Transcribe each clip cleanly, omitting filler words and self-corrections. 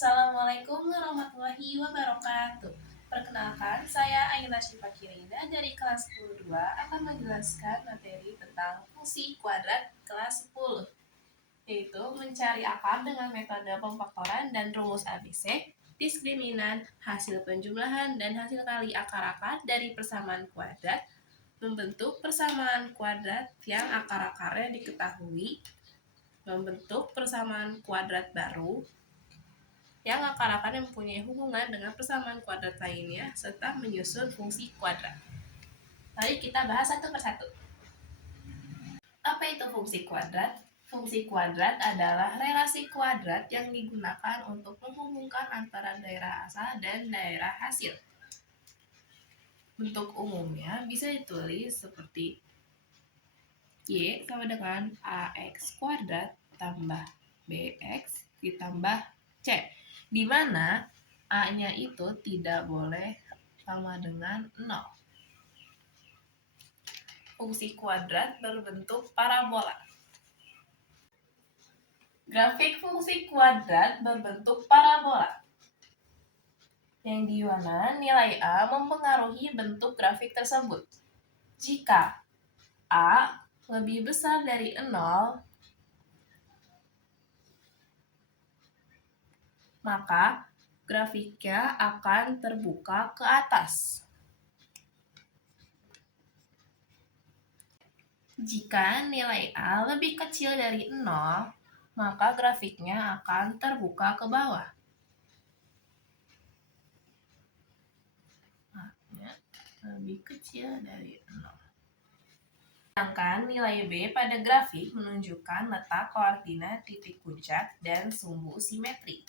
Assalamualaikum warahmatullahi wabarakatuh. Perkenalkan, saya Aina Syifa Kirina dari kelas 10-2 akan menjelaskan materi tentang fungsi kuadrat kelas 10, yaitu mencari akar dengan metode pemfaktoran dan rumus ABC, diskriminan, hasil penjumlahan, dan hasil kali akar-akar dari persamaan kuadrat, membentuk persamaan kuadrat yang akar-akarnya diketahui, membentuk persamaan kuadrat baru, yang akar-akarnya mempunyai hubungan dengan persamaan kuadrat lainnya, serta menyusun fungsi kuadrat. Mari kita bahas satu persatu. Apa itu fungsi kuadrat? Fungsi kuadrat adalah relasi kuadrat yang digunakan untuk menghubungkan antara daerah asal dan daerah hasil. Bentuk umumnya bisa ditulis seperti Y sama dengan AX kuadrat tambah BX ditambah C, di mana A-nya itu tidak boleh sama dengan 0. Fungsi kuadrat berbentuk parabola. Grafik fungsi kuadrat berbentuk parabola, yang di mana nilai A mempengaruhi bentuk grafik tersebut. Jika A lebih besar dari 0, maka grafiknya akan terbuka ke atas. Jika nilai A lebih kecil dari 0, maka grafiknya akan terbuka ke bawah. Lebih kecil dari 0. Sedangkan nilai B pada grafik menunjukkan letak koordinat titik puncak dan sumbu simetri.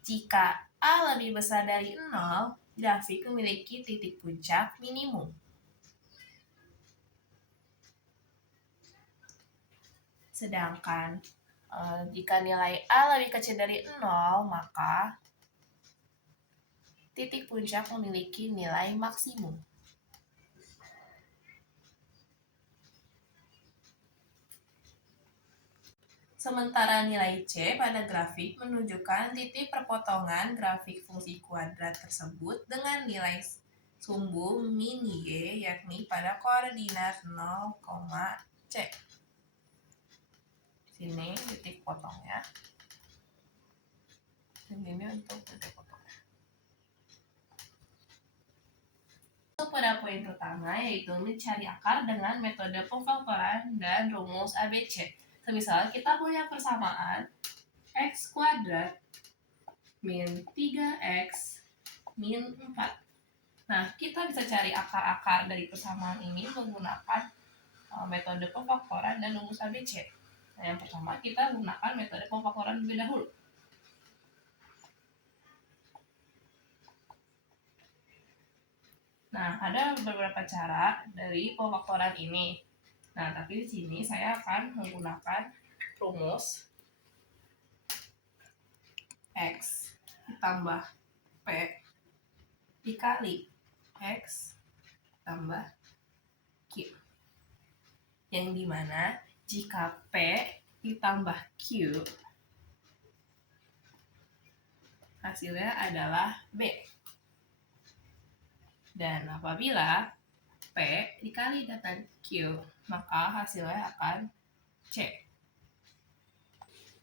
Jika A lebih besar dari 0, grafik memiliki titik puncak minimum. Sedangkan jika nilai A lebih kecil dari 0, maka titik puncak memiliki nilai maksimum. Sementara nilai C pada grafik menunjukkan titik perpotongan grafik fungsi kuadrat tersebut dengan nilai sumbu min Y, yakni pada koordinat 0, C. Sini titik potongnya. Dan ini untuk titik potongnya. Pada poin pertama, yaitu mencari akar dengan metode pemfaktoran dan rumus ABC. Misal kita punya persamaan X kuadrat min 3X min 4. Nah, kita bisa cari akar-akar dari persamaan ini menggunakan metode pemfaktoran dan rumus ABC. Nah, yang pertama kita gunakan metode pemfaktoran terlebih dahulu. Nah, ada beberapa cara dari pemfaktoran ini. Nah, tapi di sini saya akan menggunakan rumus X ditambah P dikali X tambah Q, yang dimana jika P ditambah Q hasilnya adalah B, dan apabila P dikali dengan Q maka hasilnya akan C.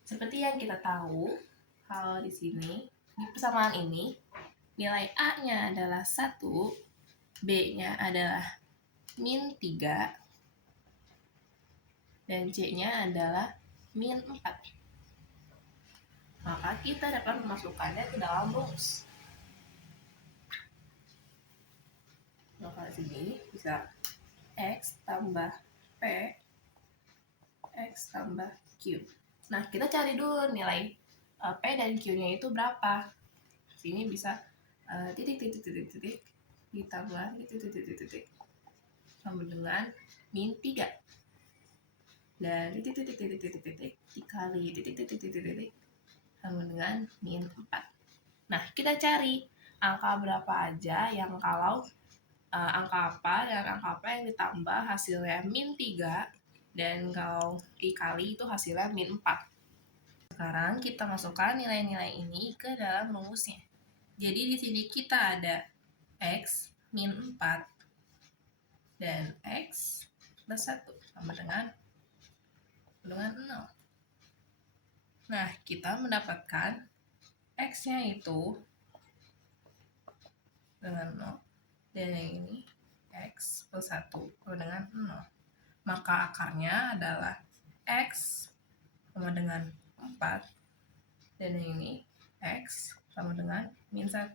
Seperti yang kita tahu, kalau di sini di persamaan ini nilai A-nya adalah 1, B-nya adalah min 3, dan C-nya adalah min 4. Maka kita dapat memasukkannya ke dalam rumus. Maka di sini bisa X tambah P, X tambah Q. Nah, kita cari dulu nilai P dan Q-nya itu berapa. Sini bisa titik ditambah titik sama dengan min 3, dan titik dikali titik sama dengan min 4. Nah, kita cari angka berapa aja yang kalau angka apa yang ditambah hasilnya min 3, dan kalau dikali itu hasilnya min 4. sekarang kita masukkan nilai-nilai ini ke dalam rumusnya. Jadi di sini kita ada X min 4 dan X plus 1 sama dengan 0. Nah, kita mendapatkan X-nya itu dengan 0 dan yang ini X plus 1 sama dengan 0. Maka akarnya adalah X sama dengan 4 dan yang ini X sama dengan min 1.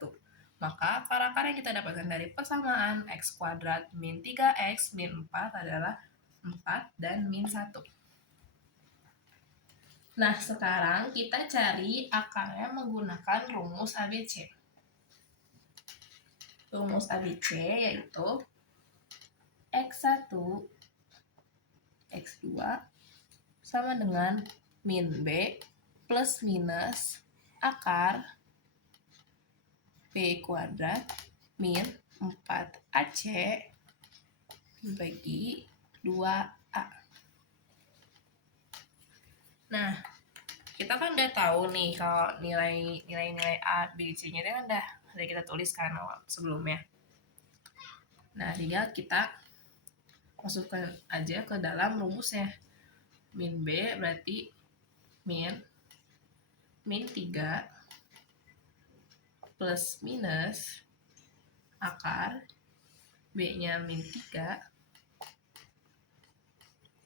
Maka akar-akar yang kita dapatkan dari persamaan X kuadrat min 3X min 4 adalah 4 dan min 1. Nah, sekarang kita cari akarnya menggunakan rumus ABC. Rumus ABC yaitu X1, X2 sama dengan min B plus minus akar B kuadrat min 4AC dibagi 2A. Nah, kita kan udah tahu nih kalau nilai A, B, C-nya kan udah kita tuliskan sebelumnya. Nah, tinggal kita masukkan aja ke dalam rumusnya. Min B berarti min 3 plus minus akar B-nya min 3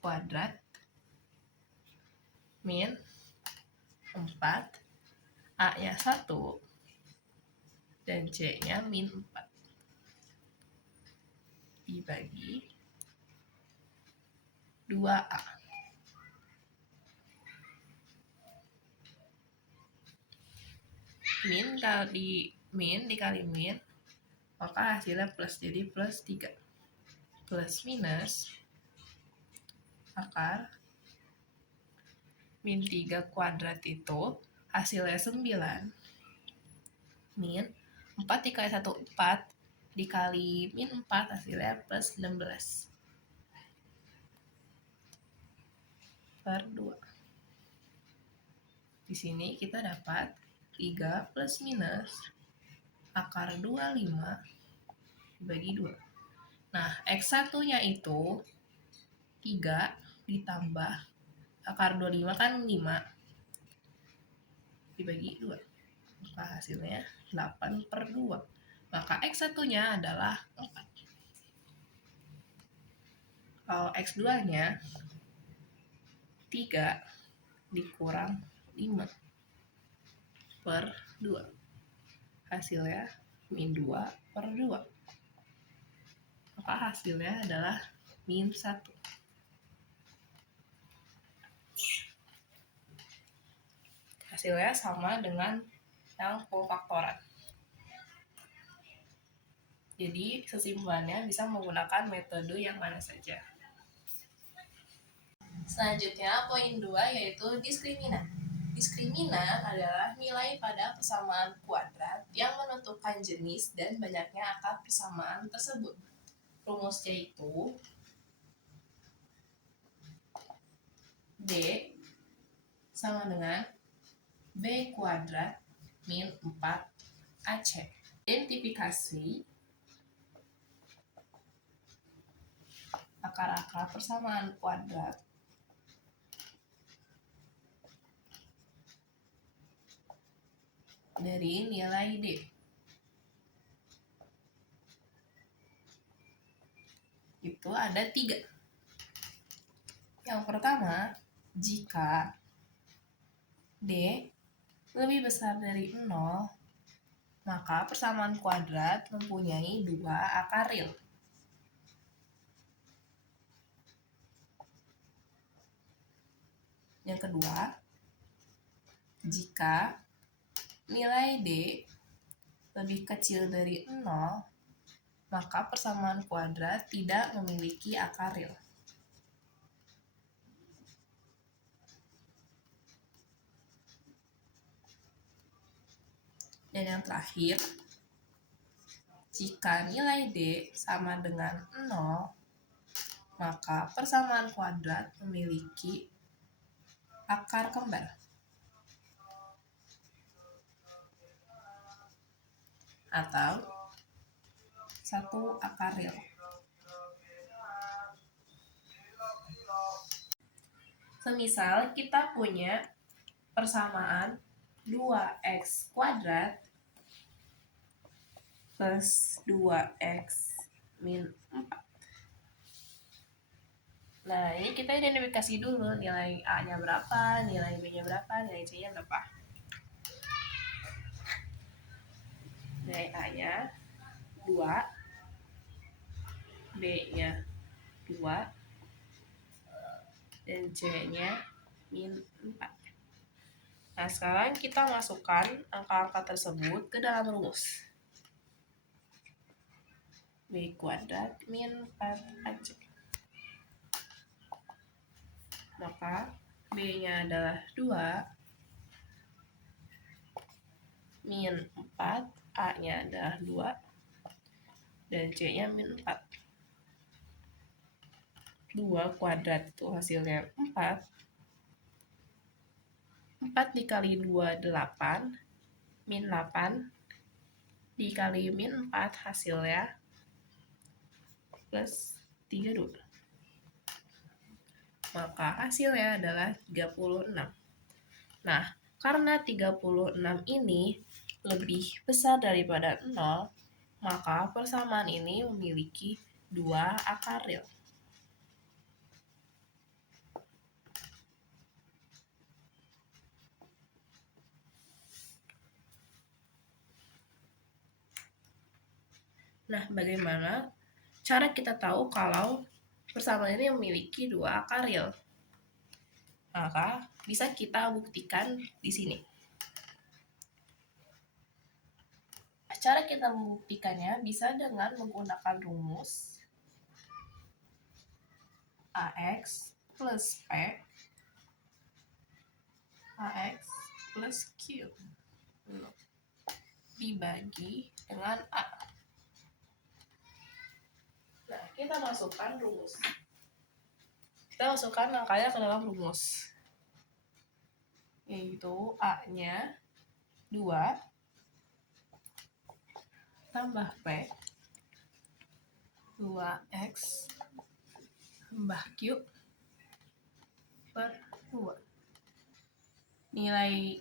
kuadrat min 4, A-nya 1, dan C-nya min 4. Dibagi 2A. Min dikali min, maka hasilnya plus, jadi plus 3. Plus minus akar min 3 kuadrat itu hasilnya 9. Min 4 dikali 1, 4. Dikali min 4 hasilnya plus 16. Per 2. Di sini kita dapat 3 plus minus akar 25 dibagi 2. Nah, X1-nya itu 3 ditambah akar 25 kan 5 dibagi 2. Maka hasilnya 8 per 2. Maka X1-nya adalah 4. Kalau X2-nya 3 dikurang 5 per 2. Hasilnya min 2 per 2. Maka hasilnya adalah min 1. Hasilnya sama dengan yang pengfaktoran. Jadi kesimpulannya bisa menggunakan metode yang mana saja. Selanjutnya poin 2 yaitu diskriminan. Diskriminan adalah nilai pada persamaan kuadrat yang menentukan jenis dan banyaknya akar persamaan tersebut. Rumusnya itu D sama dengan B kuadrat min 4AC. Identifikasi akar-akar persamaan kuadrat dari nilai D. Itu ada 3. Yang pertama, jika D lebih besar dari 0, maka persamaan kuadrat mempunyai 2 akar real. Yang kedua, jika nilai D lebih kecil dari 0, maka persamaan kuadrat tidak memiliki akar real. Dan yang terakhir, jika nilai D sama dengan 0, maka persamaan kuadrat memiliki akar kembar. atau 1 akar real. Semisal kita punya persamaan 2x kuadrat plus 2x min 4. Nah, ini kita identifikasi dulu nilai A-nya berapa, nilai B-nya berapa, nilai C-nya berapa. Nilai A-nya 2, B-nya 2, dan C-nya min 4. Nah, sekarang kita masukkan angka-angka tersebut ke dalam rumus. B kuadrat min 4AC. Maka B-nya adalah 2, min 4, A-nya adalah 2, dan C-nya min 4. 2 kuadrat itu hasilnya 4. 4 dikali 2, 8. Min 8 dikali min 4 hasilnya plus 32. Maka hasilnya adalah 36. Nah, karena 36 ini lebih besar daripada 0, maka persamaan ini memiliki 2 akar real. Nah, bagaimana cara kita tahu kalau persamaan ini memiliki 2 akar real? Maka bisa kita buktikan di sini. Cara kita membuktikannya bisa dengan menggunakan rumus AX plus P AX plus Q dibagi dengan A. Nah, kita masukkan rumus. Kita masukkan angkanya ke dalam rumus, yaitu A-nya 2 tambah P 2X tambah Q per 2. Nilai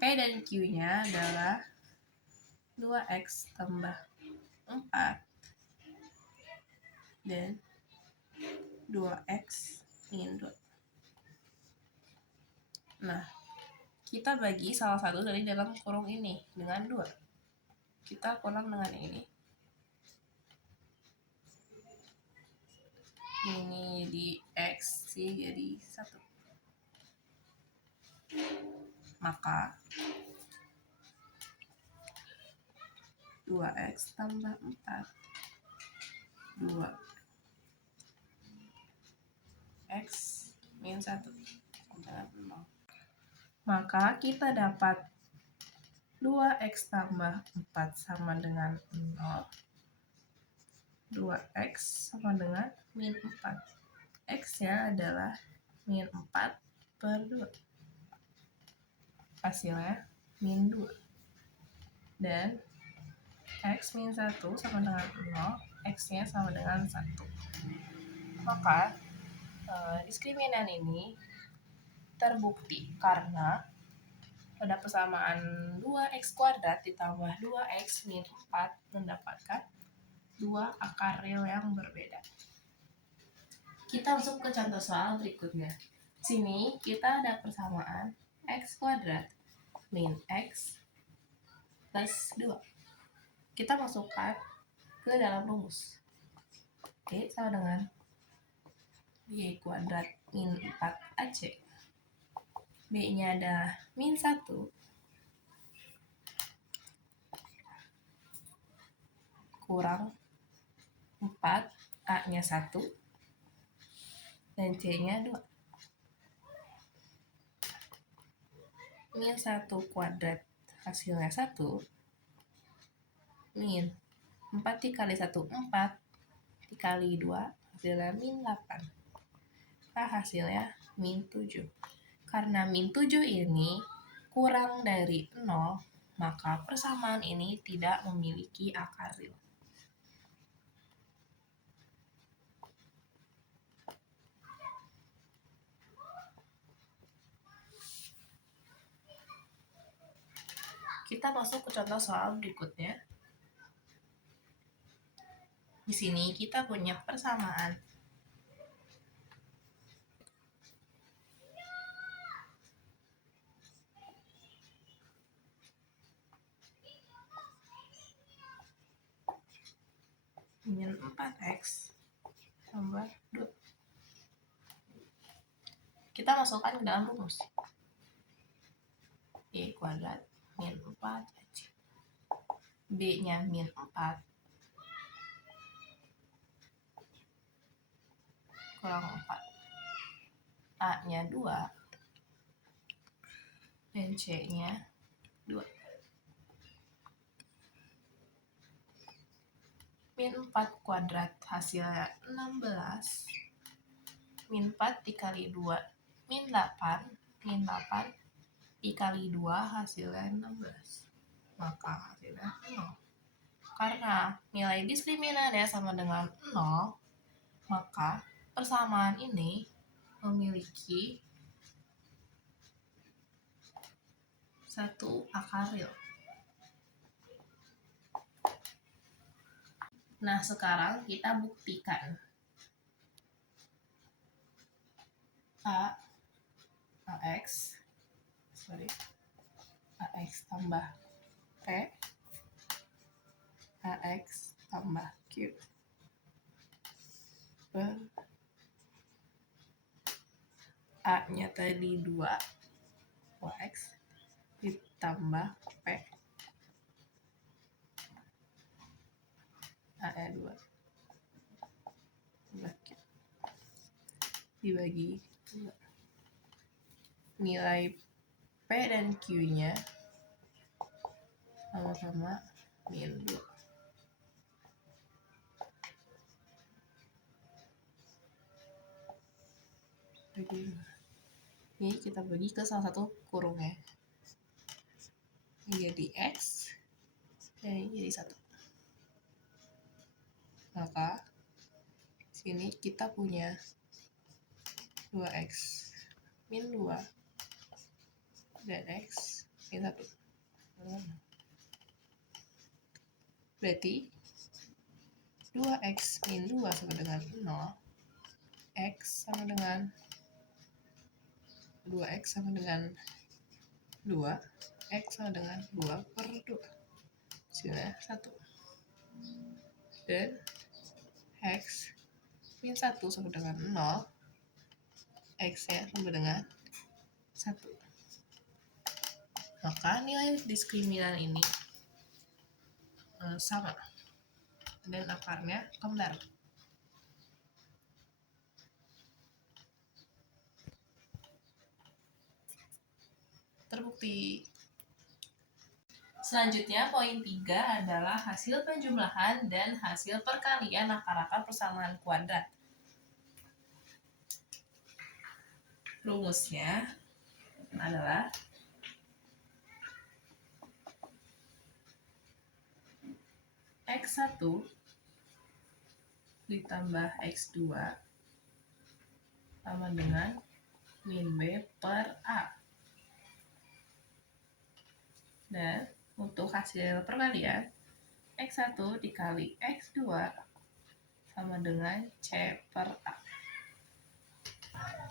P dan Q-nya adalah 2X tambah 4 dan 2X min 2. Nah, kita bagi salah satu dari dalam kurung ini dengan 2. Kita kurang dengan ini. Ini di X jadi 1. Maka 2X tambah 4 2X min 1 sama dengan 0. Maka kita dapat 2X tambah 4 sama dengan 0. 2X sama dengan min 4. X-nya adalah min 4 per 2. Hasilnya min 2. Dan X min 1 sama dengan 0. X-nya sama dengan 1. Maka diskriminan ini terbukti karena pada persamaan 2x kuadrat ditambah 2x min 4 mendapatkan 2 akar real yang berbeda. Kita masuk ke contoh soal berikutnya. Sini kita ada persamaan x kuadrat min x plus 2. Kita masukkan ke dalam rumus. Oke, sama dengan y kuadrat min 4ac. B-nya adalah min 1 kurang 4, A-nya 1, dan C-nya 2. Min 1 kuadrat hasilnya 1, min 4 dikali 1, 4, dikali 2, hasilnya min 8. Nah, hasilnya min 7. Karena min 7 ini kurang dari 0, maka persamaan ini tidak memiliki akar real. Kita masuk ke contoh soal berikutnya. Di sini kita punya persamaan min 4x tambah 2. Kita masukkan ke dalam rumus. Y kuadrat min 4x. B-nya min 4 kurang 4. A-nya 2 dan C-nya 2. Min 4 kuadrat hasilnya 16. Min 4 dikali 2 min 8. Min 8 dikali 2 hasilnya 16. Maka hasilnya 0. Karena nilai diskriminannya sama dengan 0, maka persamaan ini memiliki satu akar real. Nah, sekarang kita buktikan. AX tambah P, AX tambah Q per A-nya tadi 2 OX ditambah P, A-nya 2 tambah Q dibagi 2. Nilai P dan Q-nya sama-sama min 2. Ini kita bagi ke salah satu kurungnya. Ini jadi X dan ini jadi 1. Maka sini kita punya 2X min 2 dan X min 1. Berarti 2X min 2 sama dengan 0. X sama dengan 2X sama dengan 2. X sama dengan 2 per 2. Hasilnya 1. Dan X min 1 sama dengan 0. X-nya sama dengan 1. Maka nilai diskriminan ini sama. Dan akarnya kembar. Terbukti. Selanjutnya, poin 3 adalah hasil penjumlahan dan hasil perkalian akar-akar persamaan kuadrat. Rumusnya adalah X1 ditambah X2 sama dengan min B per A. Dan untuk hasil perkalian, X1 dikali X2 sama dengan C per A.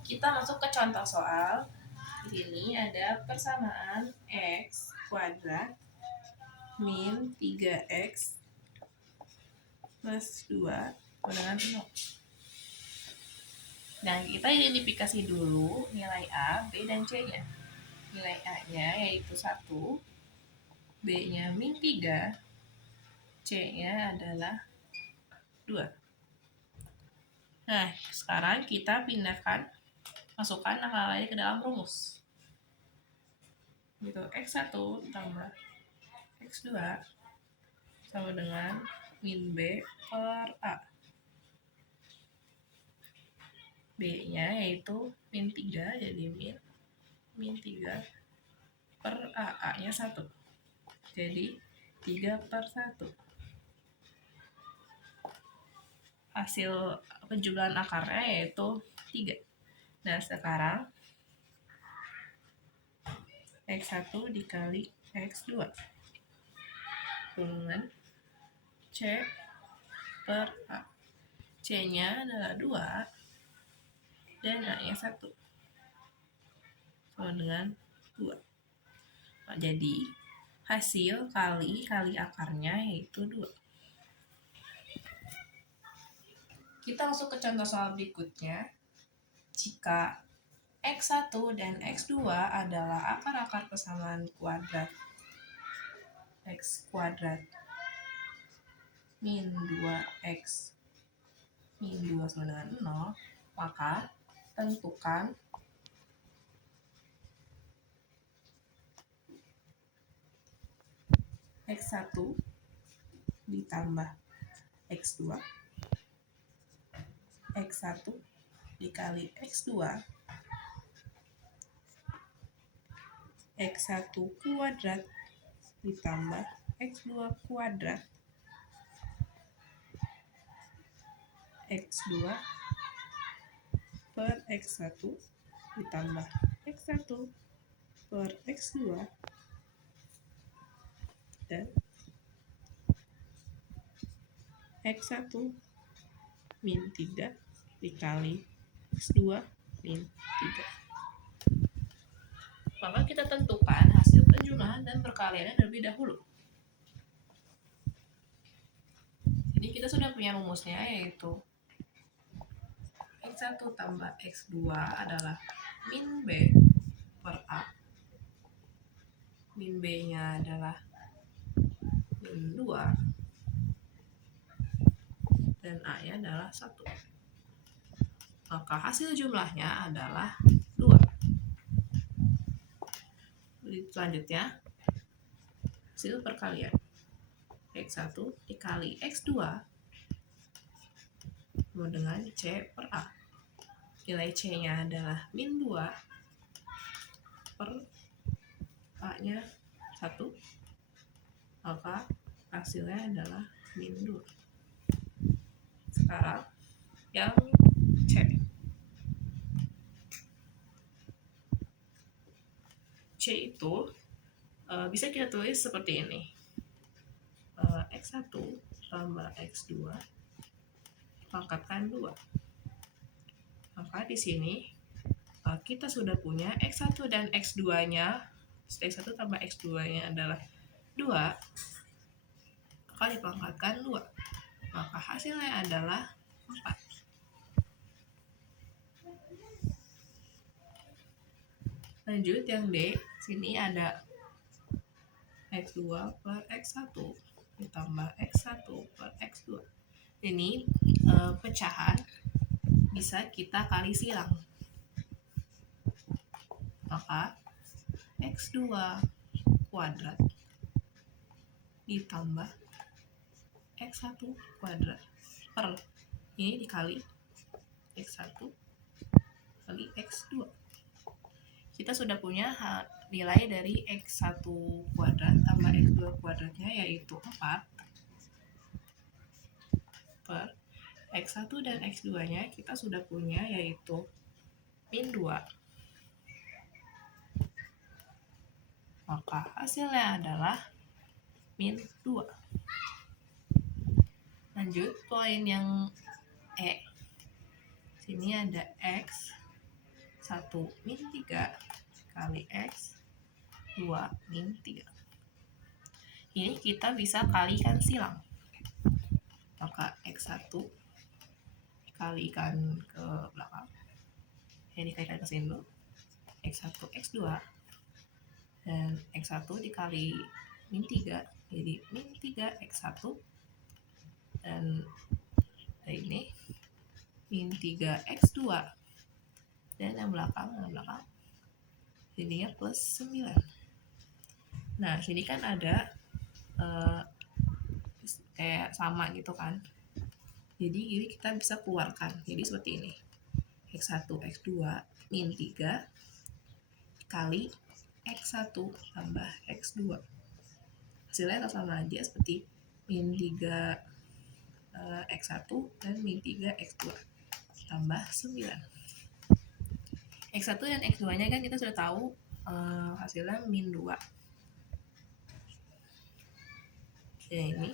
Kita masuk ke contoh soal. Di sini ada persamaan X kuadrat min 3X plus 2 sama dengan 0. Nah, kita identifikasi dulu nilai A, B, dan C-nya. Nilai A-nya yaitu 1, B-nya min 3, C-nya adalah 2. Nah, sekarang kita masukkan angka lain ke dalam rumus. Gitu, X1 tambah X2 sama dengan min B per A. B-nya yaitu min 3, jadi min 3 per A, A-nya 1. Jadi 3/1. Hasil penjumlahan akarnya yaitu 3. Nah, sekarang X1 dikali X2 hubungan C per A. C-nya adalah 2 dan A-nya 1 sama dengan 2. Nah, jadi hasil kali akarnya yaitu 2. Kita masuk ke contoh soal berikutnya. Jika X1 dan X2 adalah akar-akar persamaan kuadrat X kuadrat min 2X min 2 sama dengan 0, maka tentukan X1 ditambah X2 X1 dikali X2 X1 kuadrat ditambah X2 kuadrat X2 per X1 ditambah X1 per X2 dan X1 min 3 dikali X2 min 3. Maka kita tentukan hasil penjumlahan dan perkaliannya terlebih dahulu. Jadi kita sudah punya rumusnya, yaitu X1 tambah X2 adalah min B per A. Min B-nya adalah min 2 dan A-nya adalah 1. Maka hasil jumlahnya adalah 2. Selanjutnya, hasil perkalian. X1 dikali X2 sama dengan C per A. Nilai C-nya adalah min 2 per A-nya 1. Maka hasilnya adalah min 2. Sekarang yang C. C itu bisa kita tulis seperti ini. X1 tambah X2 pangkatkan 2. Maka di sini kita sudah punya X1 dan X2-nya. X1 tambah X2-nya adalah 2 kali pangkatkan 2. Maka hasilnya adalah 4. Lanjut yang D, sini ada X2 per X1 ditambah X1 per X2. Ini pecahan bisa kita kali silang. Maka X2 kuadrat ditambah X1 kuadrat per ini dikali X1 kali X2. Kita sudah punya nilai dari X1 kuadrat tambah X2 kuadratnya yaitu 4 per X1 dan X2-nya kita sudah punya yaitu min 2. Maka hasilnya adalah min 2. Lanjut poin yang E. Sini ada X 1 min 3 kali X 2 min 3. Ini kita bisa kalikan silang. Maka X1 dikalikan ke belakang. Ini dikalikan ke sini dulu. X1 X2 dan X1 dikali min 3 jadi min 3 X1 dan ini min 3 X2 dan yang belakang jadinya plus 9. Nah sini kan ada kayak sama gitu kan, jadi ini kita bisa keluarkan jadi seperti ini. X1 X2 min 3 kali X1 tambah X2 hasilnya sama aja seperti min 3 X1 dan min 3 X2 tambah 9. X1 dan X2 nya kan kita sudah tahu hasilnya min 2. Ya ini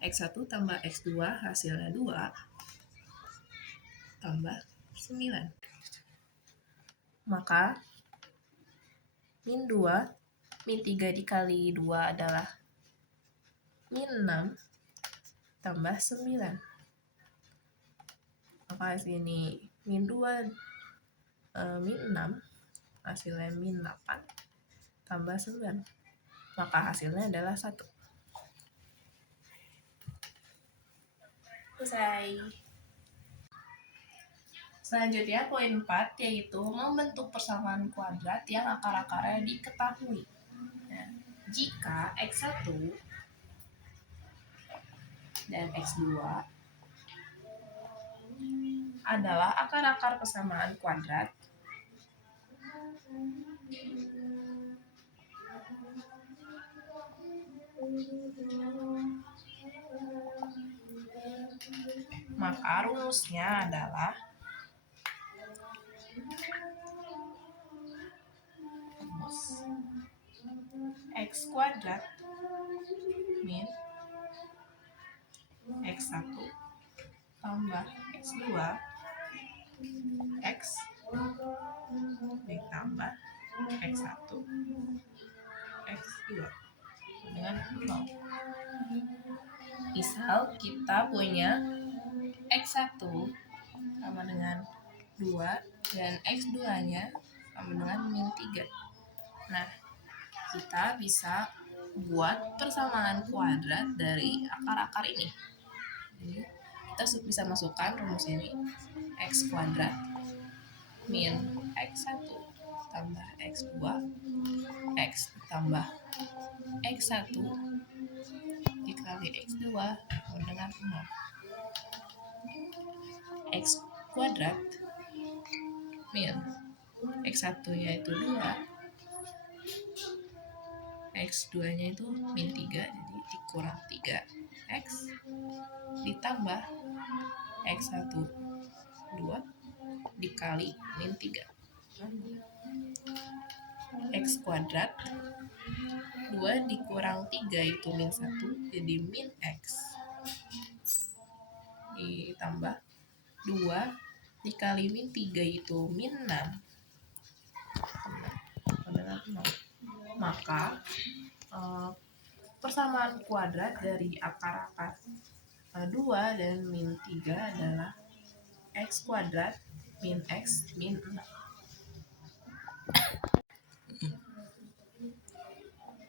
3 X1 tambah X2 hasilnya 2 tambah 9. Maka min 2 min 3 dikali 2 adalah min 6 tambah 9. Maka sini min 2 min 6 hasilnya min 8 tambah 9. Maka hasilnya adalah 1. Selesai. Selanjutnya poin 4 yaitu membentuk persamaan kuadrat yang akar-akarnya diketahui. Nah, jika X1 dan X2 adalah akar-akar persamaan kuadrat, maka rumusnya adalah rumus X kuadrat min X1 tambah X2 X ditambah X1 X2 dengan 0. Misal kita punya X1 sama dengan 2 dan X2 nya sama dengan min 3. Nah, kita bisa buat persamaan kuadrat dari akar-akar ini. Jadi, kita bisa masukkan rumus ini. X kuadrat min X1 tambah X2 X tambah X1 dikali X2 dengan 0. X kuadrat min X1 yaitu 2, X2 nya itu min 3, jadi dikurang 3 X ditambah X1 2 dikali min 3. X kuadrat 2 dikurang 3 itu min 1, jadi min X ditambah 2 dikali min 3 itu min 6 dengan 0. Maka persamaan kuadrat dari akar-akar 2 dan min 3 adalah X kuadrat min X min 6.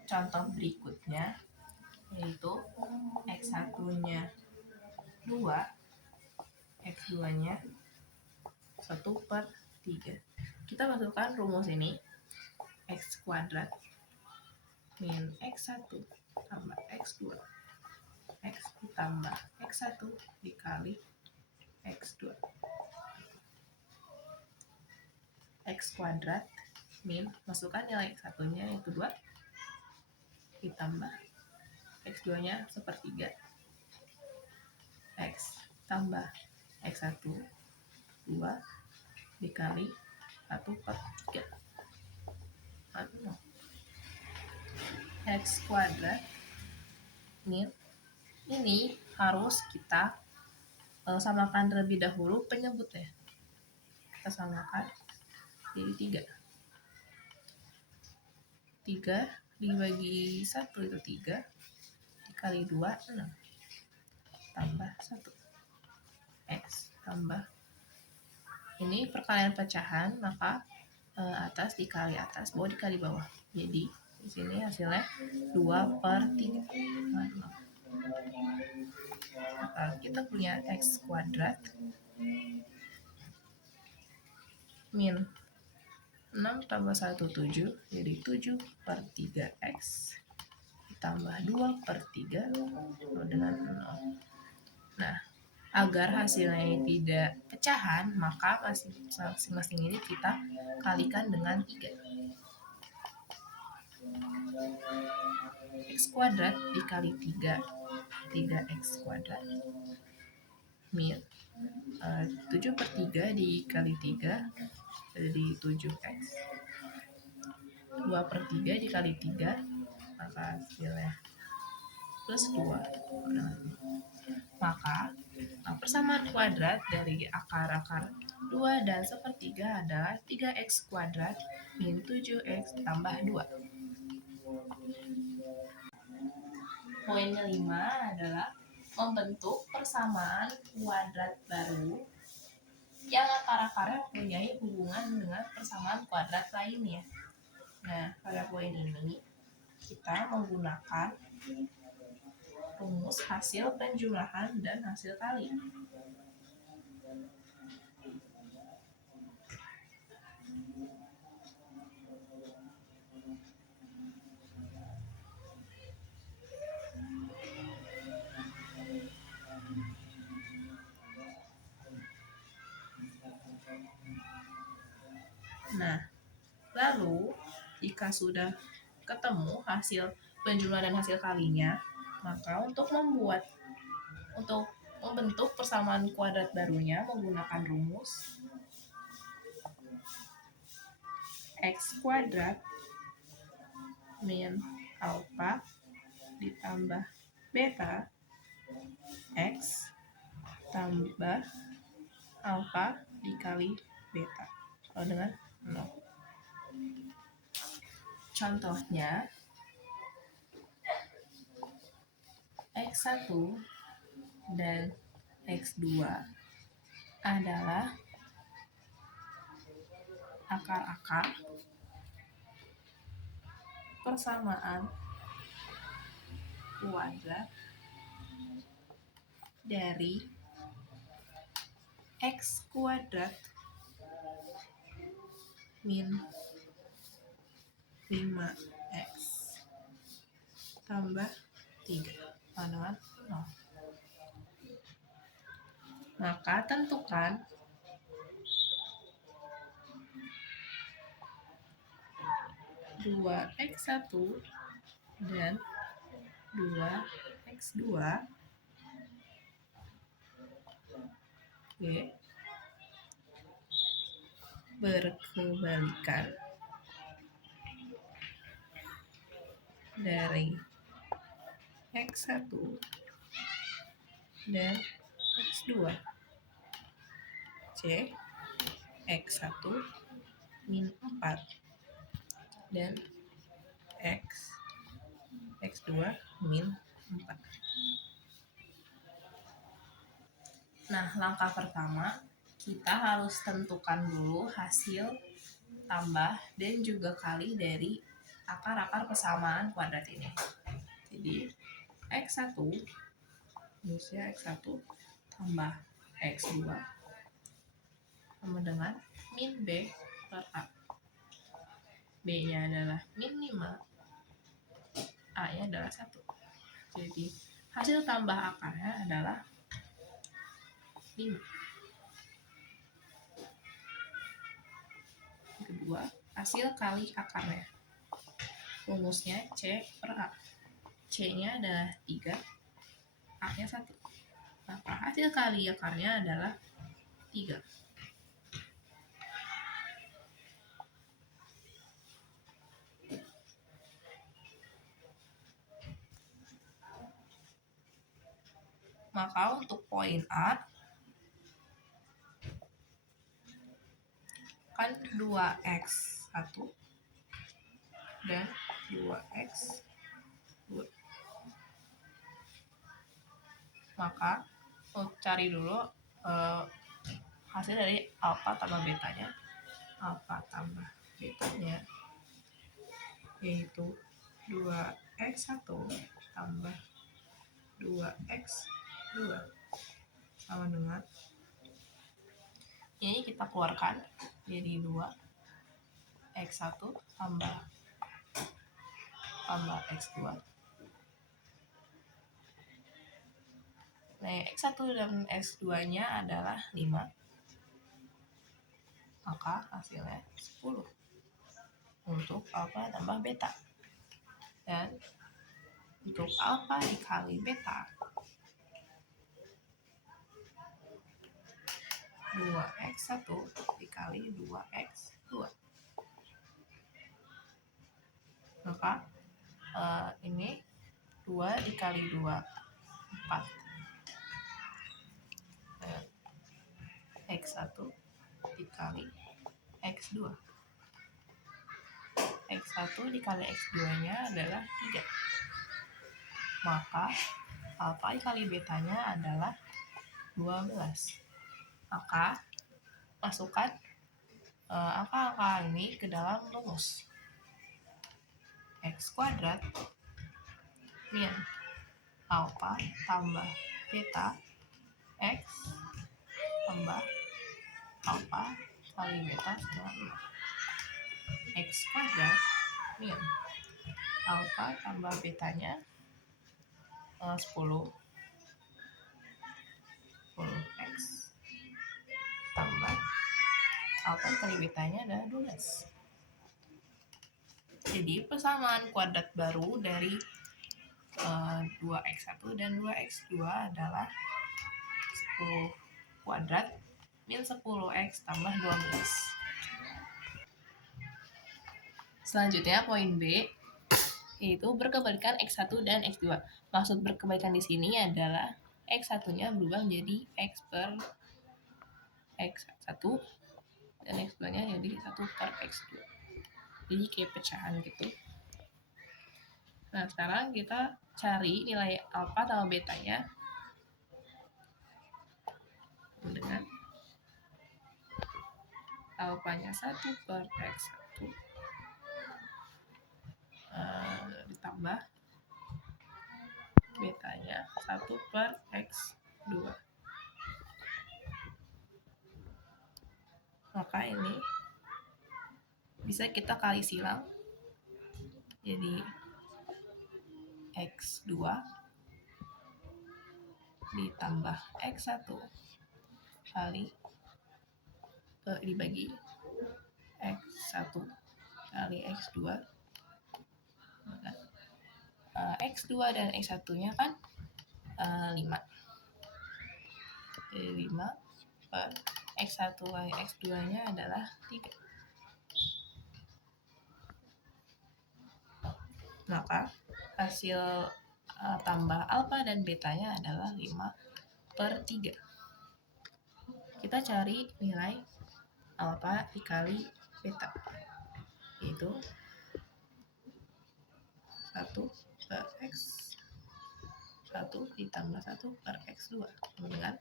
Contoh berikutnya yaitu X1 nya 2, X2 nya 1/3. Kita masukkan rumus ini. X kuadrat min X1 tambah X2 X ditambah X1 dikali X2. X kuadrat min, masukkan nilai X1 nya yaitu 2 ditambah X2 nya 1/3 X tambah X1 2 dikali 1/3 X kuadrat min, ini harus kita samakan terlebih dahulu penyebutnya. Kita samakan jadi 3 dibagi 1 itu 3 dikali 2 6 tambah 1 X tambah, ini perkalian pecahan, maka atas dikali atas, bawah dikali bawah, jadi di sini hasilnya 2/3. Maka kita punya X kuadrat min 6 tambah 1 7, jadi 7/3 X ditambah 2/3 dengan 0. Nah, agar hasilnya tidak pecahan, maka masing-masing ini kita kalikan dengan 3. X kuadrat dikali 3, 3X kuadrat min 7/3 dikali 3 jadi 7X, 2/3 dikali 3 maka hasilnya plus 2. Maka persamaan kuadrat dari akar-akar 2 dan 1/3 adalah 3X kuadrat min 7X tambah 2. Poin kelima adalah membentuk persamaan kuadrat baru yang akar-akarnya mempunyai hubungan dengan persamaan kuadrat lainnya. Nah, pada poin ini kita menggunakan rumus hasil penjumlahan dan hasil kali. Nah, lalu jika sudah ketemu hasil penjumlahan dan hasil kalinya, maka untuk membentuk persamaan kuadrat barunya menggunakan rumus X kuadrat min alfa ditambah beta X tambah alfa dikali beta kalau dengan 0. Contohnya X1 dan X2 adalah akar-akar persamaan kuadrat dari X kuadrat min 5X tambah 3 dengan 0. Maka tentukan dua X1 dan 2X2 berkebalikan dari X1 dan X2. C X1 min 4 dan X2 min 4. Nah, langkah pertama kita harus tentukan dulu hasil tambah dan juga kali dari akar-akar persamaan kuadrat ini. Jadi X1 misalnya X1 tambah X2 sama dengan min B per A. B-nya adalah min 5, A-nya adalah 1. Jadi hasil tambah akarnya adalah 5. Kedua, hasil kali akarnya. Rumusnya C per A. C-nya adalah 3, A-nya 1. Maka hasil kali akarnya adalah 3. Maka untuk poin A kan 2X1 dan 2X2. Maka cari dulu hasil dari alfa tambah betanya. Alfa tambah betanya yaitu 2X1 tambah 2X2 sama dengan ini kita keluarkan jadi 2X1 tambah X2. Nah, X1 dan X2 nya adalah 5, maka hasilnya 10 untuk alfa tambah beta. Dan Untuk alfa dikali beta 2x1 dikali 2x2. Maka ini 2 dikali 2 4. X1 dikali X2. X1 dikali X2 nya adalah 3. Maka alfa dikali betanya adalah 12. Maka masukkan angka-angka ini ke dalam rumus. X kuadrat min alfa tambah beta X tambah alfa kali beta sama 5. X kuadrat min alfa tambah betanya 10 10x tambah alfa kali betanya adalah 12. Jadi persamaan kuadrat baru dari 2x1 dan 2x2 adalah 10 kuadrat min 10x tambah 12. Selanjutnya poin B yaitu berkebalikan x1 dan x2. Maksud berkebalikan di sini adalah x1-nya berubah menjadi x per x1 dan x2-nya jadi 1 per x2. Jadi kayak pecahan gitu. Nah, sekarang kita cari nilai alfa sama betanya dengan alfanya 1 per x1 ditambah betanya 1 per x2. Maka ini bisa kita kali silang jadi x2 ditambah x1 kali dibagi x1 kali x2. X2 dan x1 nya kan 5. Jadi 5 per x1 kali x2 nya adalah 3. Maka hasil tambah alfa dan betanya adalah 5 per 3. Kita cari nilai alfa dikali beta, yaitu 1 per x1 ditambah 1 per x2 dengan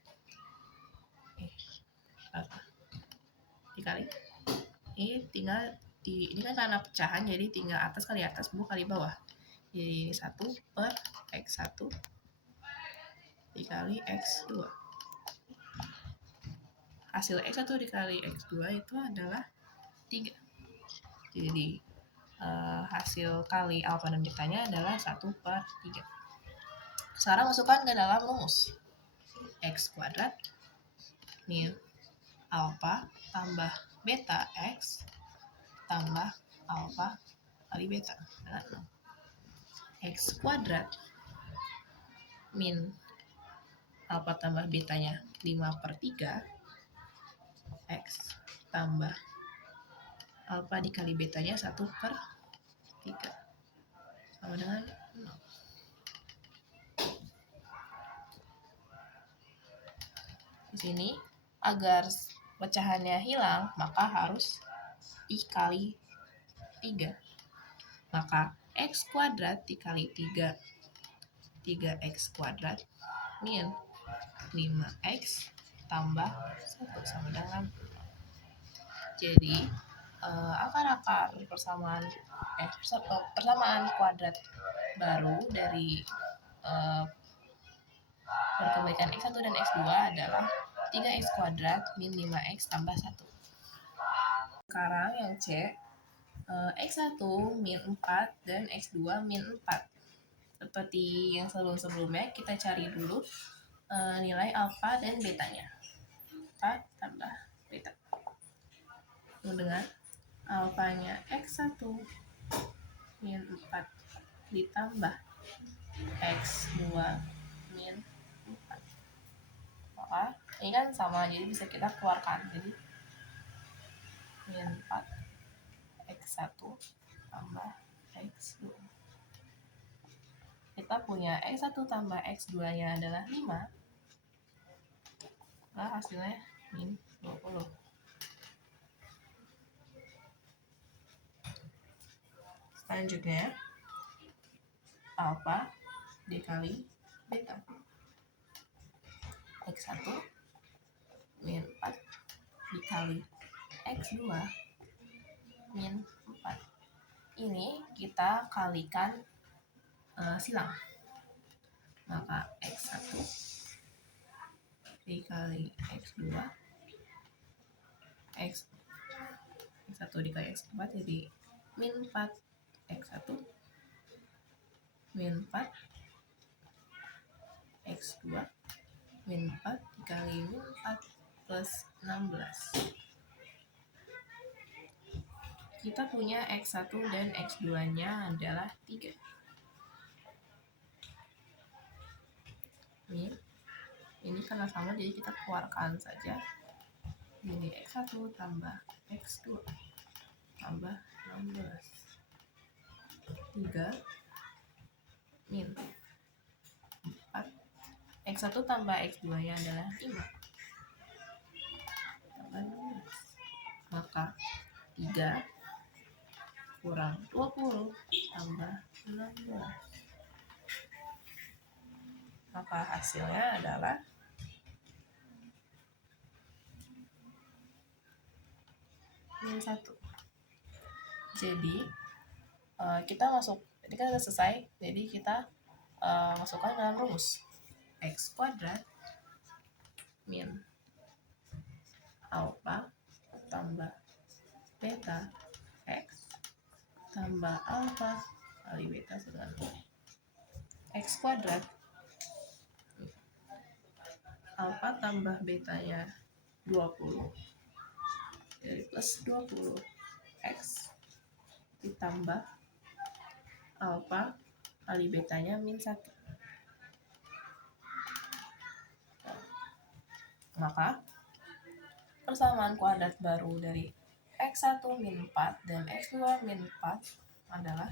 dikali ini tinggal ini kan karena pecahan jadi tinggal atas kali atas, bawah kali bawah. Jadi 1 per x1 dikali x2. Hasil x1 dikali x2 itu adalah 3. Jadi hasil kali alfa dan betanya adalah 1 per 3. Sekarang masukkan ke dalam rumus. X kuadrat min alfa tambah beta x tambah alfa kali beta. X kuadrat min alfa tambah betanya 5 per 3 x tambah alfa dikali betanya 1 per 3 sama dengan 0. Di sini agar pecahannya hilang maka harus dikali 3. Maka x kuadrat dikali 3 3x kuadrat min 5x tambah 1 sama dengan 0. Jadi akar-akar persamaan kuadrat baru dari berkebalikan x1 dan x2 adalah 3x kuadrat min 5x tambah 1. Sekarang yang C, x1 min 4 dan x2 min 4. Seperti yang sebelum-sebelumnya, kita cari dulu nilai alfa dan betanya. Alfa tambah beta. Dengan alfanya x1 min 4 ditambah X2 min 4. Maka ini kan sama, jadi bisa kita keluarkan. Jadi min 4 X1 tambah X2. Kita punya X1 tambah X2 nya adalah 5. Nah, hasilnya min 20. Selanjutnya, alfa dikali beta. X1 min 4 dikali X2 min 4. Ini kita kalikan silang. Maka X1 dikali X2 X1 dikali X4 jadi min 4 X1 min 4 X2 min 4 dikali min 4 plus 16. Kita punya X1 dan X2 nya adalah 3. Ini karena sama, jadi kita keluarkan saja. Jadi X1 tambah X2 tambah 16. 3 min 4. X1 tambah X2 nya adalah 5. Tambah 16. Maka 3 kurang 20 tambah 16. Maka hasilnya adalah min 1. Jadi kita masuk, ini kan sudah selesai, jadi kita masukkan dalam rumus X kuadrat min alfa tambah beta X tambah alfa kali beta dengan X kuadrat. Alfa tambah betanya 20, jadi plus 20 X ditambah alfa kali betanya min 1. Maka persamaan kuadrat baru dari X1 min 4 dan X2 min 4 adalah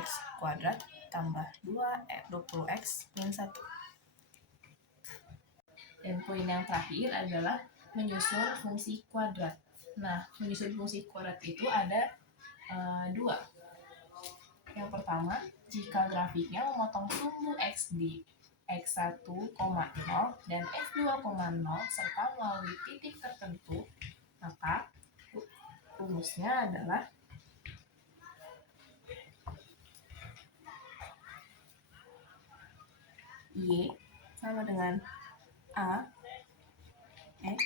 X kuadrat tambah 20X min 1. Dan poin yang terakhir adalah menyusun fungsi kuadrat. Nah, menyusun fungsi kuadrat itu ada 2. Yang pertama, jika grafiknya memotong sumbu X di X1, 0 dan X2, 0 serta melalui titik tertentu, maka rumusnya adalah Y sama dengan A X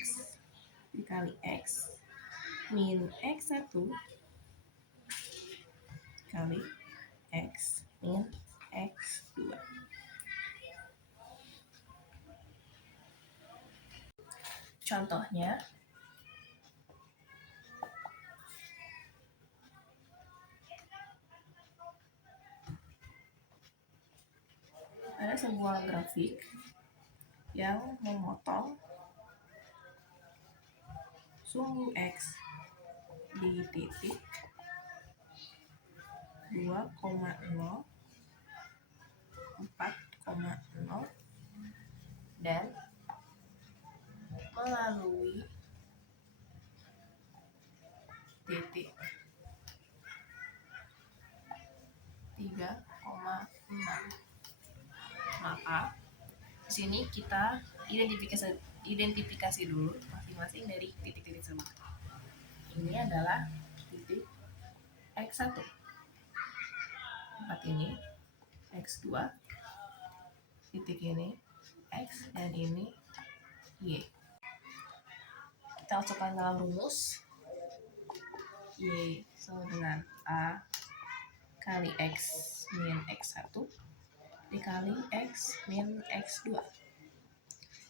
dikali X min X1 kali X min X2. Contohnya, ada sebuah grafik yang memotong sumbu X di titik 2,0, 4,0 dan melalui titik 3,6. Maka di sini kita identifikasi dulu masing-masing dari titik-titik tersebut. Ini adalah titik X1, tempat ini X2, titik ini X, dan ini Y. Kita masukkan dalam rumus Y sama dengan A kali X min X1 dikali X min X2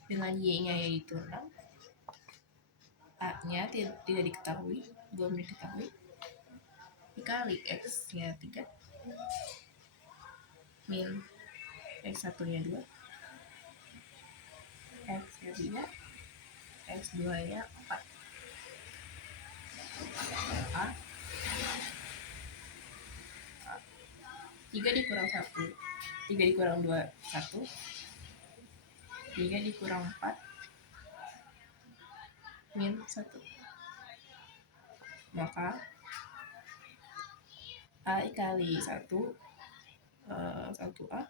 dengan Y-nya yaitu 6, A-nya tidak diketahui, belum diketahui, dikali X-nya 3 min X1 nya 2, X nya 3, X2 nya 4. A 3 dikurang 1, 3 dikurang 2, 1, 3 dikurang 4, min 1. Maka A dikali 1, 1A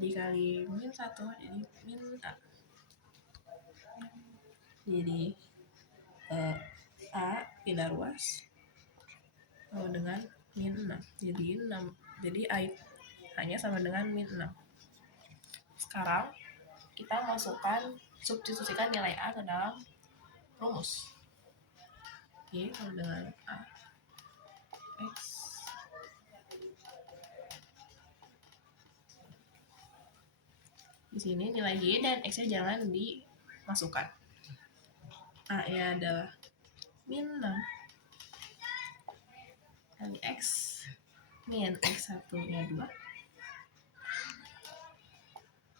dikali min 1 jadi min A. Jadi A pindah ruas sama dengan min 6. Jadi A hanya sama dengan min 6. Sekarang kita substitusikan nilai A ke dalam rumus. Y sama dengan A X. Di sini nilai Y dan X-nya jangan dimasukkan. A-nya adalah min 6 kali X min X1 nya 2,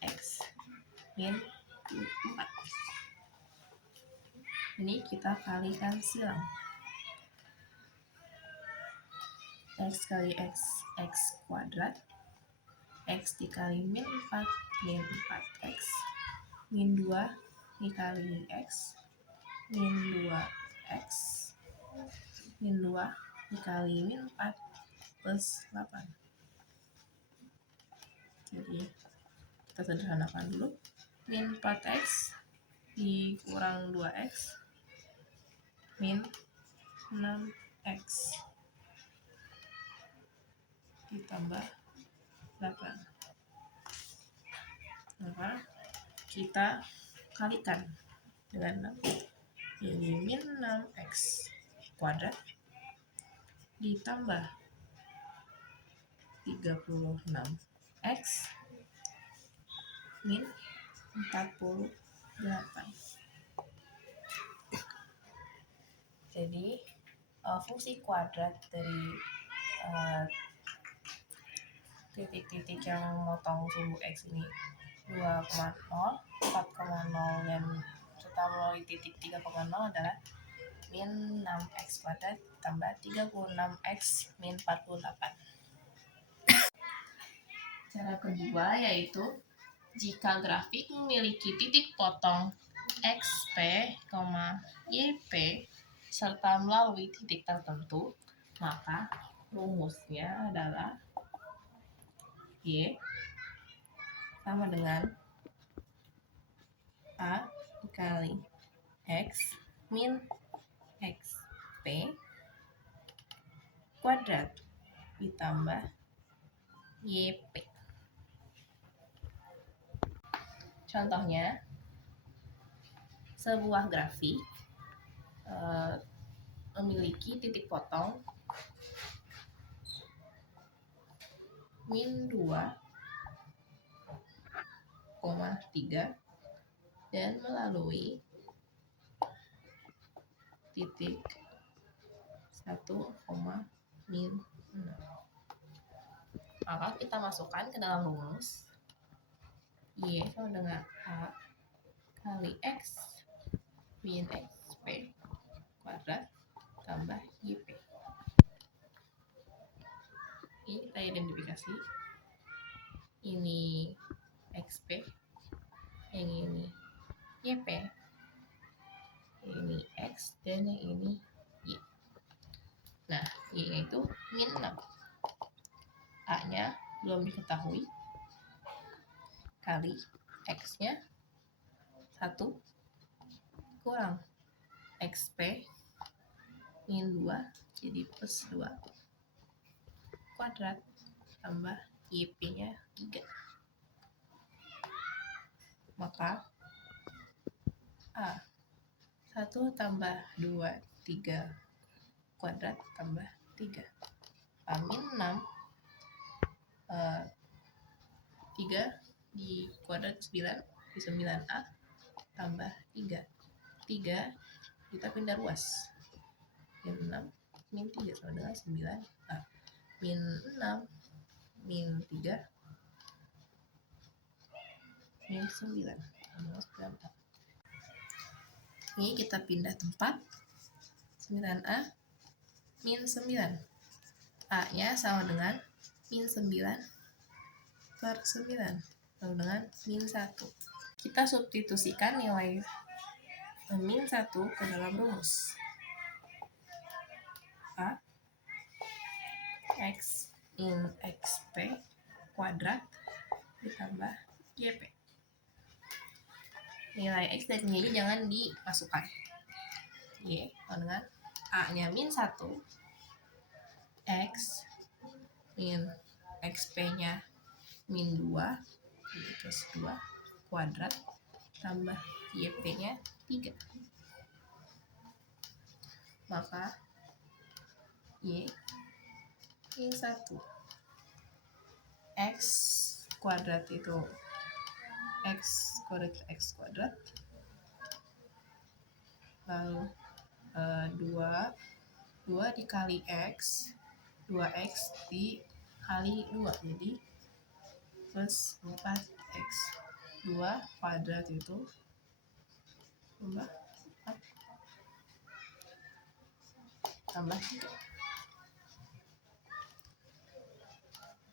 X min 4. Ini kita kalikan silang. X kali X, X kuadrat. X dikali min 4, min 4X. Min 2 dikali X, min 2X. Min 2 dikali min 4 plus 8. Jadi kita sederhanakan dulu. Min 4X dikurang 2X min 6X ditambah 8. Maka kita kalikan dengan 6. Jadi min 6X kuadrat ditambah 36X min 48. Jadi fungsi kuadrat dari titik-titik yang memotong sumbu X ini 2,0, 4,0 dan serta melalui titik 3,0 adalah min 6X kuadrat tambah 36X min 48. Cara kedua yaitu jika grafik memiliki titik potong XP, YP serta melalui titik tertentu, maka rumusnya adalah Y sama dengan A dikali X min XP kuadrat ditambah YP. Contohnya, sebuah grafik memiliki titik potong min 2,3 dan melalui titik 1, min 6. Maka kita masukkan ke dalam rumus Y sama dengan A kali X min XP kuadrat tambah YP. Ini kita identifikasi. Ini XP, yang ini YP, ini X, dan yang ini Y. Nah, Y itu min 6. A-nya belum diketahui, kali X-nya 1 kurang XP min 2 jadi plus 2 kuadrat tambah YP-nya 3. Maka A 1 tambah 2, 3 kuadrat tambah 3. A min 6 3 di kuadrat 9, di 9A tambah 3. 3 kita pindah ruas. Min 6 min 3 sama dengan 9A. Min 6 min 3 min 9. Ini kita pindah tempat. 9A min 9. A nya sama dengan min 9 per 9 sama dengan min 1. Kita substitusikan nilai min 1 ke dalam rumus. A X min XP kuadrat ditambah YP. Nilai X dan Y jangan dimasukkan. Y sama dengan A nya min 1 X min XP nya min 2 plus 2 kuadrat tambah YP nya 3. Maka Y min 1 X kuadrat itu X kuadrat lalu 2 dikali X 2X dikali 2 jadi plus 4X 2 kuadrat itu tambah 3.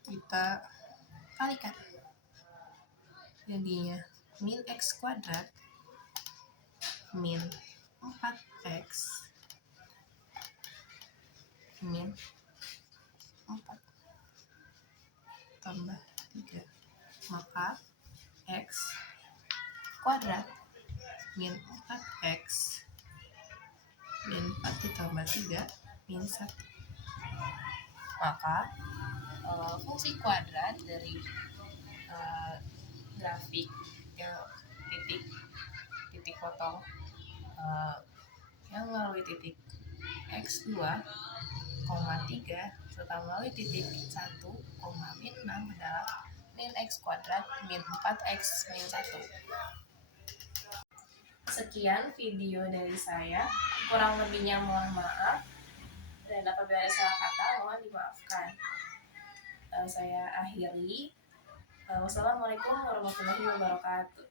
Kita kalikan jadinya min X kuadrat min 4X min 4 tambah 3. Maka X kuadrat min 4X min 4 ditambah 3 min 1. Maka fungsi kuadrat dari grafik titik potong yang melalui titik X2, 3 serta melalui titik 1, min 6 adalah min X kuadrat min 4X min 1. Sekian video dari saya, kurang lebihnya mohon maaf, dan apabila ada salah kata mohon dimaafkan. Saya akhiri. Wassalamualaikum warahmatullahi wabarakatuh.